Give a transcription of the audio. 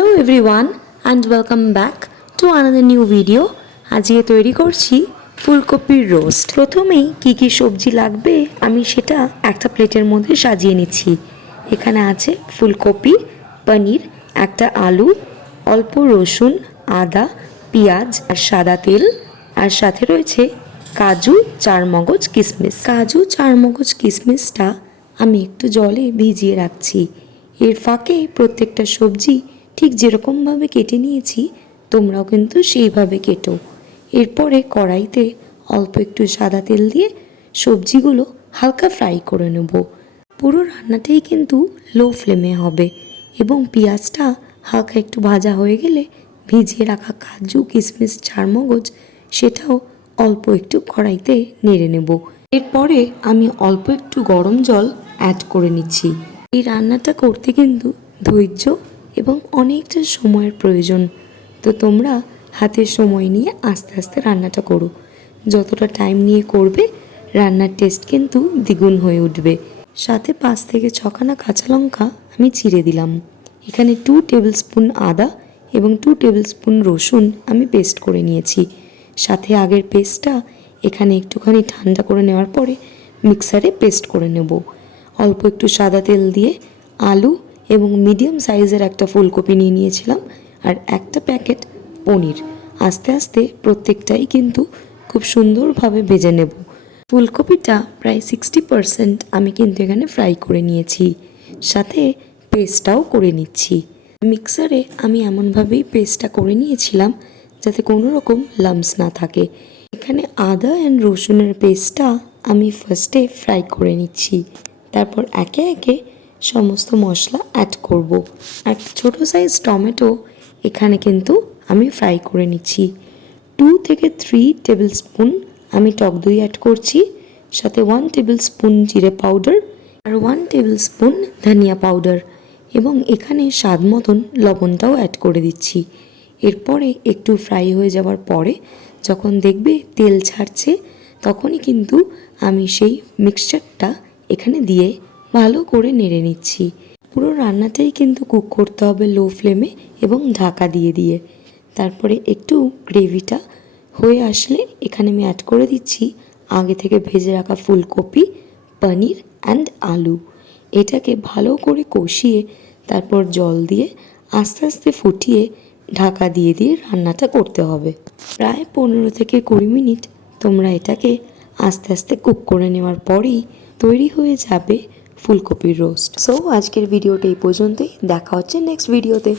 Hello everyone and welcome back to another new video. আজকে তৈরি করছি ফুলকপির রোস্ট। প্রথমেই কি কি সবজি লাগবে আমি সেটা একটা প্লেটের মধ্যে সাজিয়ে নিচ্ছি। এখানে আছে ফুলকপি, পনির, একটা আলু, অল্প রসুন, আদা, পেঁয়াজ আর সাদা তেল, আর সাথে রয়েছে কাজু, চারমগজ, কিশমিশ। কাজু, চারমগজ, কিশমিশটা আমি একটু জলে ভিজিয়ে রাখছি। এর ফাঁকে প্রত্যেকটা সবজি ঠিক যেরকমভাবে কেটে নিয়েছি তোমরাও কিন্তু সেইভাবে কেটো। এরপরে কড়াইতে অল্প একটু সাদা তেল দিয়ে সবজিগুলো হালকা ফ্রাই করে নেব। পুরো রান্নাটাই কিন্তু লো ফ্লেমে হবে এবং পেঁয়াজটা হালকা একটু ভাজা হয়ে গেলে ভিজিয়ে রাখা কাজু, কিশমিশ, চারমগজ সেটাও অল্প একটু কড়াইতে নেড়ে নেব। এরপরে আমি অল্প একটু গরম জল অ্যাড করে নিচ্ছি। এই রান্নাটা করতে কিন্তু ধৈর্য এবং অনেকটা সময়ের প্রয়োজন, তো তোমরা হাতে সময় নিয়ে আস্তে আস্তে রান্নাটা করো। যতটা টাইম নিয়ে করবে রান্নার টেস্ট কিন্তু দ্বিগুণ হয়ে উঠবে। সাথে 5 থেকে 6খানা কাঁচা লঙ্কা আমি চিড়ে দিলাম। এখানে 2 টেবিল স্পুন আদা এবং 2 টেবিল স্পুন রসুন আমি পেস্ট করে নিয়েছি। সাথে আগের পেস্টটা এখানে একটুখানি ঠান্ডা করে নেওয়ার পরে মিক্সারে পেস্ট করে নেব। অল্প একটু সাদা তেল দিয়ে আলু এবং মিডিয়াম সাইজের একটা ফুলকপি নিয়ে নিয়েছিলাম আর একটা প্যাকেট পনির আস্তে আস্তে প্রত্যেকটাই কিন্তু খুব সুন্দরভাবে ভেজে নেব। ফুলকপিটা প্রায় 60% আমি কিন্তু এখানে ফ্রাই করে নিয়েছি, সাথে পেস্টটাও করে নিচ্ছি। মিক্সারে আমি এমনভাবেই পেস্টটা করে নিয়েছিলাম যাতে কোনো রকম লাম্পস না থাকে। এখানে আদা অ্যান্ড রসুনের পেস্টটা আমি ফার্স্টে ফ্রাই করে নিচ্ছি, তারপর একে একে সমস্ত মশলা অ্যাড করব। আর ছোটো সাইজ টমেটো এখানে কিন্তু আমি ফ্রাই করে নিচ্ছি। 2 থেকে 3 টেবিল স্পুন আমি টক দই অ্যাড করছি, সাথে 1 টেবিল স্পুন জিরে পাউডার আর 1 টেবিল স্পুন ধনিয়া পাউডার এবং এখানে স্বাদ মতন লবণটাও অ্যাড করে দিচ্ছি। এরপরে একটু ফ্রাই হয়ে যাওয়ার পরে যখন দেখবে তেল ছাড়ছে তখনই কিন্তু আমি সেই মিক্সচারটা এখানে দিয়ে ভালো করে নেড়ে নিচ্ছি। পুরো রান্নাটাই কিন্তু কুক করতে হবে লো ফ্লেমে এবং ঢাকা দিয়ে দিয়ে। তারপরে একটু গ্রেভিটা হয়ে আসলে এখানে আমি অ্যাড করে দিচ্ছি আগে থেকে ভেজে রাখা ফুলকপি, পনির অ্যান্ড আলু। এটাকে ভালো করে কষিয়ে তারপর জল দিয়ে আস্তে আস্তে ফুটিয়ে ঢাকা দিয়ে দিয়ে রান্নাটা করতে হবে। প্রায় 15 থেকে 20 মিনিট তোমরা এটাকে আস্তে আস্তে কুক করে নেওয়ার পরেই তৈরি হয়ে যাবে ফুলকপির রোস্ট। সো আজকের ভিডিওটা এই পর্যন্তই, দেখা হচ্ছে নেক্সট ভিডিওতে।